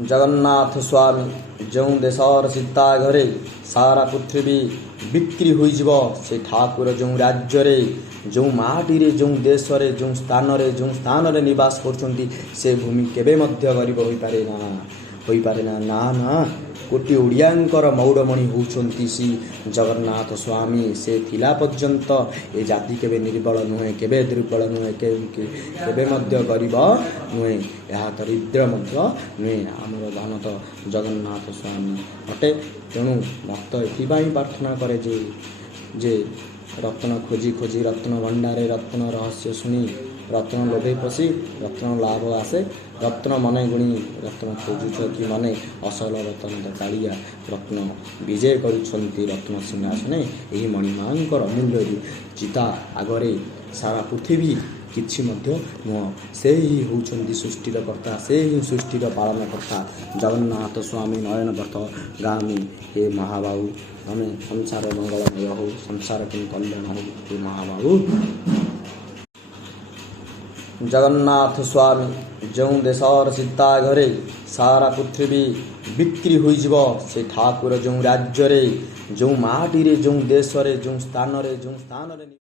जगन्नाथ स्वामी जो देशर सीता घरे सारा पृथ्वी बिक्री होइजिब से ठाकुर जो राज्य रे जो माटी रे जो देश रे जो स्थान रे निवास करछंती से भूमि केबे मध्य गरीब होई पारे ना ना ना कोटी ओडियांकर मौड़मणि होउछंती सी जगन्नाथ स्वामी से थिला पर्यंत ए जाति केबे निर्बल नुहे केबे दुर्बल नुहे केबे मध्य गरीब नुहे यह दरिद्र मध्य नुहे आमर धन तो जगन्नाथ स्वामी अटे। तेणु भक्त एथिपाई प्रार्थना करे जे रत्न खोजी खोजी रत्न भंडारे रत्न रहस्य शुणी रत्न लोभे पशी रत्न लाभ आसे रत्न मने गुणी रत्न खोजुछ कि मने असल रत्न कालिया रत्न विजय करुछंती रत्न सिंहासने एही मणिमांकर अमूल्य चिता आगरे सारा पृथ्वी किछि मध्य नुह से ही होउछंती सृष्टिर कर्ता से ही सृष्टिर पालन कर्ता जगन्नाथ स्वामी नयन पथ गामी हे महाबाहु हमें संसार मंगलमय हो संसार के कल्याण हो हे महाबाहु। जगन्नाथ स्वामी जो देशर सीता घरे सारा पृथ्वी बिक्री होइजिब से ठाकुर जो राज्य रे जो माटी रे जो देश रे जो स्थान रे